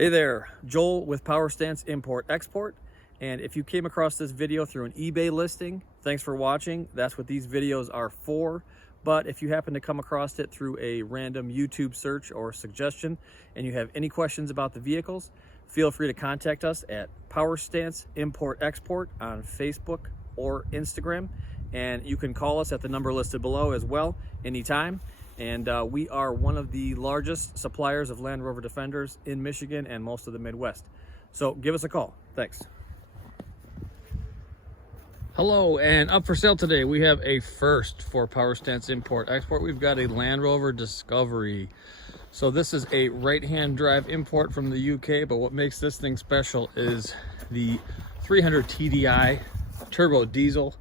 Hey there, Joel with Power Stance Import Export. And if you came across this video through an eBay listing, thanks for watching. That's what these videos are for. But if you happen to come across it through a random YouTube search or suggestion and you have any questions about the vehicles, feel free to contact us at Power Stance Import Export on Facebook or Instagram. And you can call us at the number listed below as well anytime. And we are one of the largest suppliers of Land Rover Defenders in Michigan and most of the Midwest. So give us a call. Thanks. Hello, and up for sale today we have a first for Power Stance Import Export. We've got a Land Rover Discovery. So this is a right-hand drive import from the UK, but what makes this thing special is the 300 TDI turbo diesel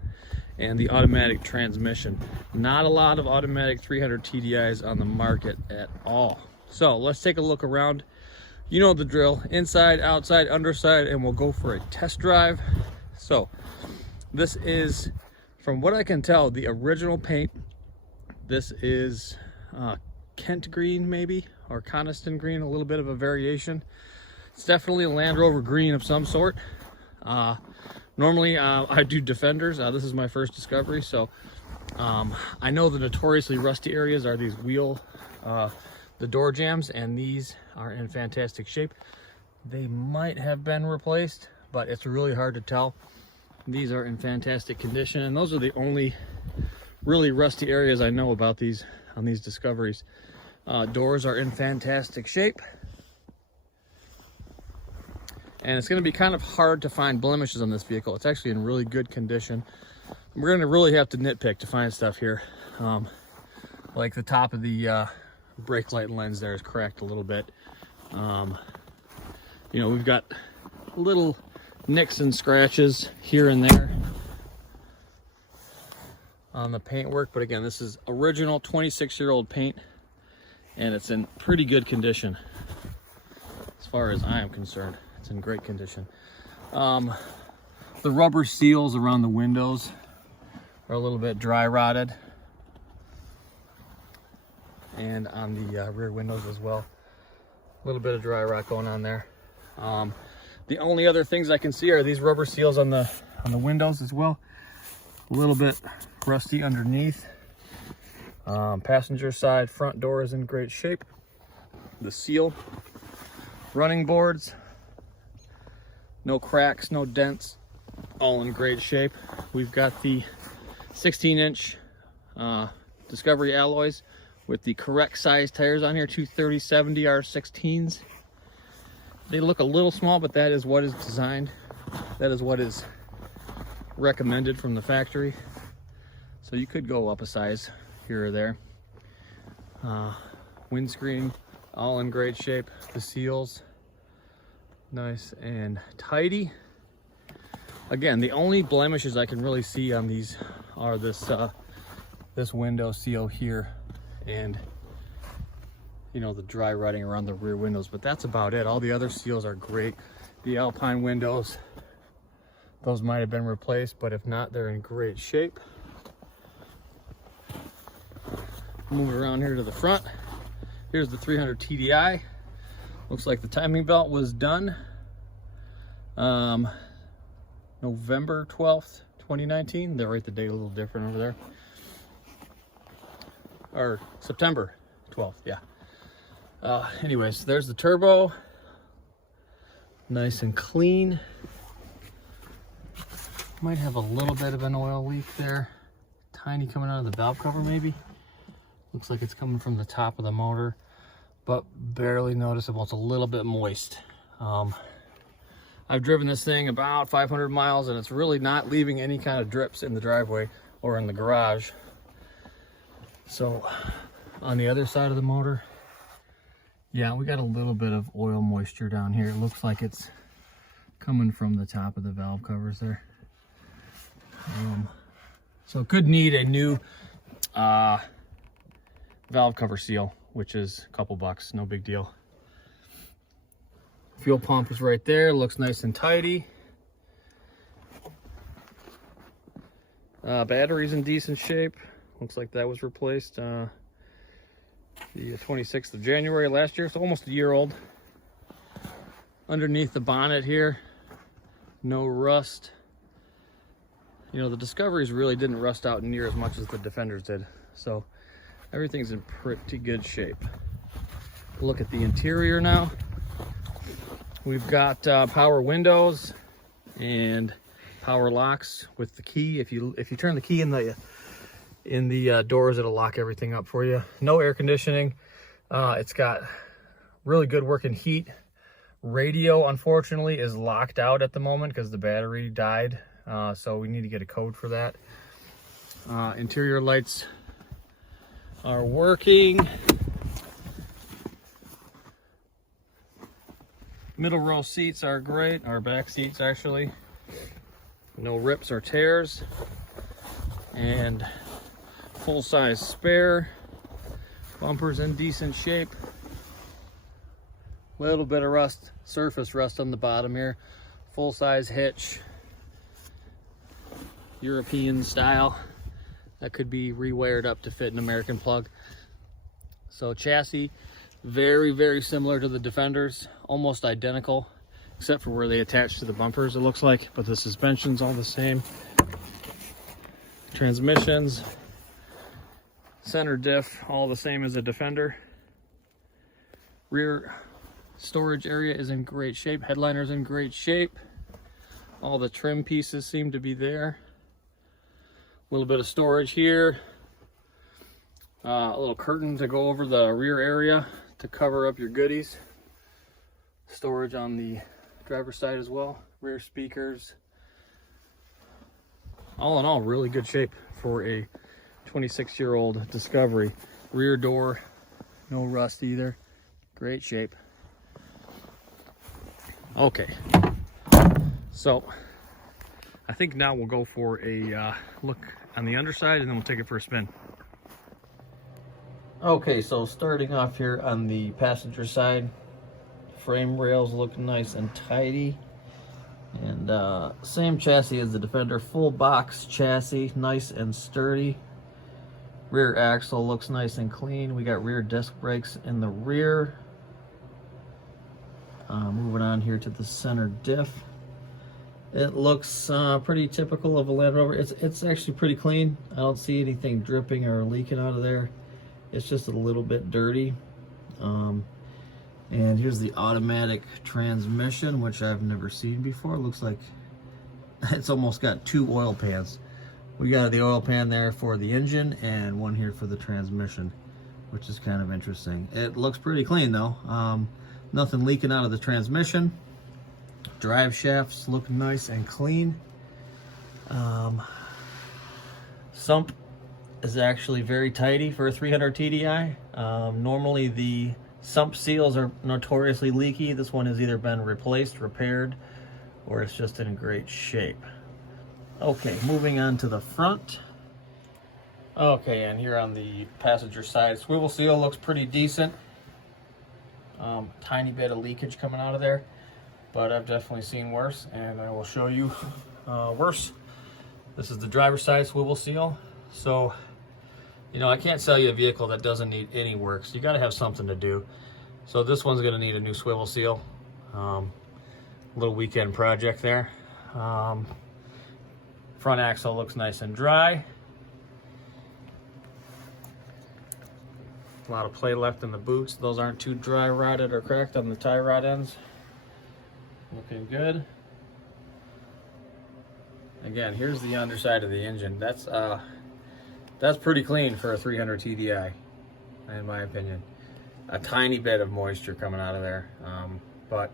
and the automatic transmission. Not a lot of automatic 300 TDIs on the market at all. So let's take a look around. You know the drill, inside, outside, underside, and we'll go for a test drive. So this is, from what I can tell, the original paint. This is Kent green maybe, or Coniston green, a little bit of a variation. It's definitely a Land Rover green of some sort. Normally I do Defenders. This is my first Discovery, so I know the notoriously rusty areas are these the door jambs, and these are in fantastic shape. They might have been replaced, but it's really hard to tell. These are in fantastic condition, and those are the only really rusty areas I know about these on these Discoveries. Doors are in fantastic shape. And it's going to be kind of hard to find blemishes on this vehicle. It's actually in really good condition. We're going to really have to nitpick to find stuff here. Like the top of the brake light lens there is cracked a little bit. You know, we've got little nicks and scratches here and there on the paintwork. But again, this is original 26-year-old paint, and it's in pretty good condition as far as I am concerned. It's in great condition. The rubber seals around the windows are a little bit dry rotted, and on the rear windows as well, a little bit of dry rot going on there. The only other things I can see are these rubber seals on the windows as well. A little bit rusty underneath. Passenger side front door is in great shape. The seal, running boards, no cracks, no dents, all in great shape. We've got the 16-inch Discovery alloys with the correct size tires on here, 230/70 R16s. They look a little small, but that is what is designed. That is what is recommended from the factory. So you could go up a size here or there. Windscreen, all in great shape. The seals, nice and tidy. Again, the only blemishes I can really see on these are this this window seal here, and you know, the dry rotting around the rear windows, but that's about it. All the other seals are great. The Alpine windows, those might have been replaced, but if not, they're in great shape. Move around here to the front. Here's the 300 TDI. Looks like the timing belt was done November 12th, 2019. They write the date a little different over there. Or September 12th, yeah. Anyways, there's the turbo. Nice and clean. Might have a little bit of an oil leak there. Tiny coming out of the valve cover maybe. Looks like it's coming from the top of the motor, but barely noticeable. It's a little bit moist. I've driven this thing about 500 miles, and it's really not leaving any kind of drips in the driveway or in the garage. So on the other side of the motor, yeah, we got a little bit of oil moisture down here. It looks like it's coming from the top of the valve covers there. So it could need a new valve cover seal, which is a couple bucks, no big deal. Fuel pump is right there, looks nice and tidy. Battery's in decent shape. Looks like that was replaced the 26th of January last year, so almost a year old. Underneath the bonnet here, no rust. You know, the Discoveries really didn't rust out near as much as the Defenders did. So everything's in pretty good shape. Look at the interior now. We've got power windows and power locks with the key. If you turn the key in the doors, it'll lock everything up for you. No air conditioning. It's got really good working heat. Radio, unfortunately, is locked out at the moment because the battery died. So we need to get a code for that. Interior lights are working. Middle row seats are great, our back seats actually. No rips or tears. And full-size spare. Bumpers in decent shape. Little bit of rust, surface rust on the bottom here. Full-size hitch. European style. That could be rewired up to fit an American plug. So chassis, very, very similar to the Defenders. Almost identical, except for where they attach to the bumpers, it looks like. But the suspension's all the same. Transmissions, center diff, all the same as a Defender. Rear storage area is in great shape. Headliner's in great shape. All the trim pieces seem to be there. A little bit of storage here. A little curtain to go over the rear area to cover up your goodies. Storage on the driver's side as well. Rear speakers. All in all, really good shape for a 26-year-old Discovery. Rear door, no rust either. Great shape. Okay, so I think now we'll go for a look on the underside and then we'll take it for a spin. Okay, so starting off here on the passenger side, frame rails look nice and tidy. And same chassis as the Defender, full box chassis, nice and sturdy. Rear axle looks nice and clean. We got rear disc brakes in the rear. Moving on here to the center diff. It looks pretty typical of a Land Rover. It's actually pretty clean. I don't see anything dripping or leaking out of there. It's just a little bit dirty. And here's the automatic transmission, which I've never seen before. It looks like it's almost got two oil pans. We got the oil pan there for the engine and one here for the transmission, which is kind of interesting. It looks pretty clean though. Nothing leaking out of the transmission. Drive shafts look nice and clean. Sump is actually very tidy for a 300 TDI. Normally the sump seals are notoriously leaky. This one has either been replaced, repaired, or it's just in great shape. Okay, moving on to the front. Okay, and here on the passenger side, swivel seal looks pretty decent. Tiny bit of leakage coming out of there, but I've definitely seen worse, and I will show you worse. This is the driver's side swivel seal. So, you know, I can't sell you a vehicle that doesn't need any work, so you got to have something to do. So this one's going to need a new swivel seal. Little weekend project there. Front axle looks nice and dry. A lot of play left in the boots. Those aren't too dry rotted or cracked on the tie rod ends. Looking good. Again, here's the underside of the engine. That's pretty clean for a 300 TDI, in my opinion. A tiny bit of moisture coming out of there, but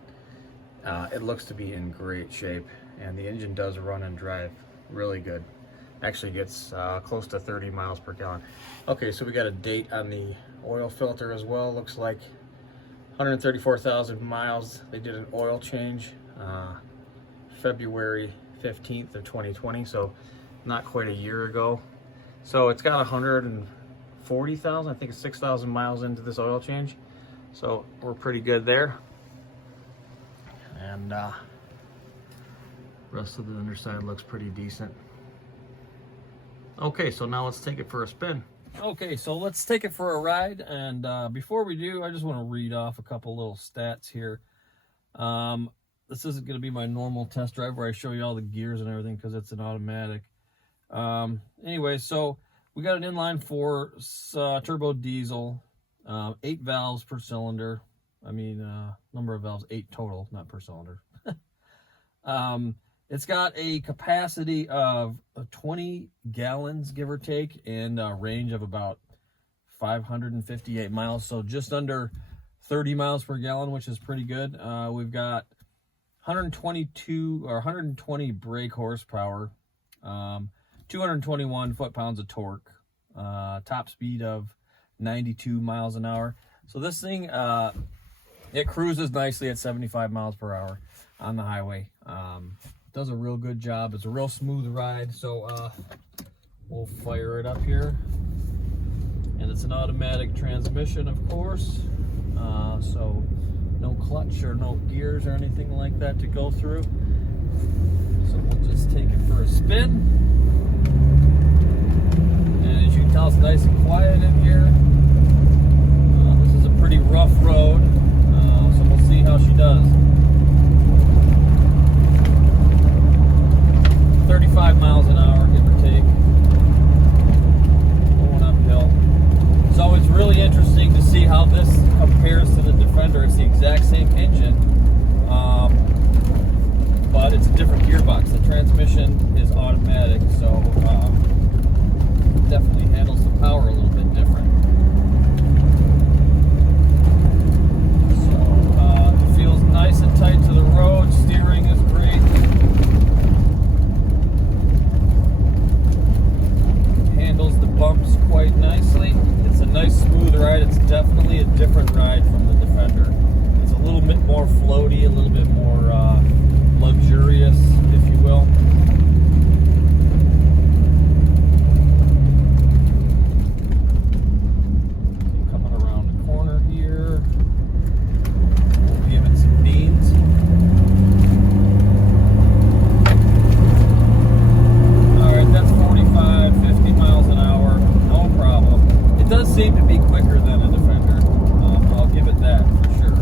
it looks to be in great shape, and the engine does run and drive really good. Actually gets close to 30 miles per gallon. Okay, so we got a date on the oil filter as well. Looks like 134,000 miles. They did an oil change February 15th of 2020, so not quite a year ago. So it's got 140,000, I think it's 6,000 miles into this oil change. So we're pretty good there. And rest of the underside looks pretty decent. Okay, so now let's take it for a spin. Okay, so let's take it for a ride. And before we do, I just want to read off a couple little stats here. This isn't going to be my normal test drive where I show you all the gears and everything because it's an automatic. Anyway, so we got an inline 4 turbo diesel, 8 valves per cylinder. I mean, number of valves, 8 total, not per cylinder. It's got a capacity of 20 gallons, give or take, and a range of about 558 miles. So just under 30 miles per gallon, which is pretty good. We've got 120 brake horsepower, 221 foot-pounds of torque, top speed of 92 miles an hour. So this thing, it cruises nicely at 75 miles per hour on the highway. Does a real good job. It's a real smooth ride. So we'll fire it up here. And it's an automatic transmission, of course. So no clutch or no gears or anything like that to go through. So we'll just take it for a spin. And as you can tell, it's nice and quiet in here. This is a pretty rough road. So we'll see how she does. 35 miles an hour, give or take. Going uphill. So it's really interesting to see how this compares to the Defender. It's the exact same engine, but it's a different gearbox. The transmission is automatic, so definitely handles the power a little bit different. So it feels nice and tight to the road. Steering is great. Handles the bumps quite nicely. It's a nice smooth ride. It's definitely a different ride from the Defender. It's a little bit more floaty, a little bit more luxurious, if you will. Coming around the corner here, we'll give it some beans. Alright, that's 45, 50 miles an hour, no problem. It does seem to be quicker than a Defender. I'll give it that for sure.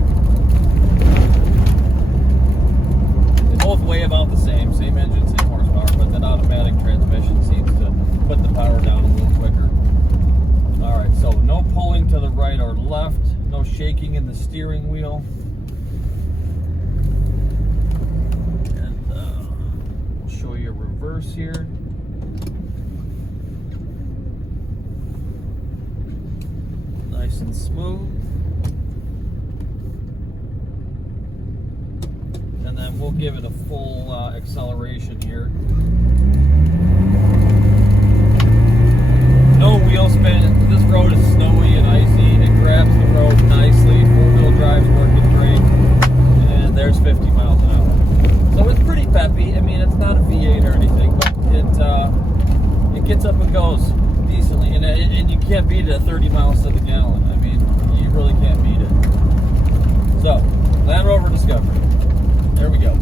They both weigh about the same engine, same horsepower, but that automatic transmission seems to put the power down a little quicker. Alright, so no pulling to the right or left, no shaking in the steering wheel. And we'll show you a reverse here. Nice and smooth. And then we'll give it a full acceleration here. No wheel spin. This road is snowy and icy. It grabs the road nicely. 4-wheel drive's working great. And there's 50 miles an hour. So it's pretty peppy. I mean, it's not a V8 or anything, but it gets up and goes decently. And you can't beat it at 30 miles to the gallon. I mean, you really can't beat it. So, Land Rover Discovery. There we go.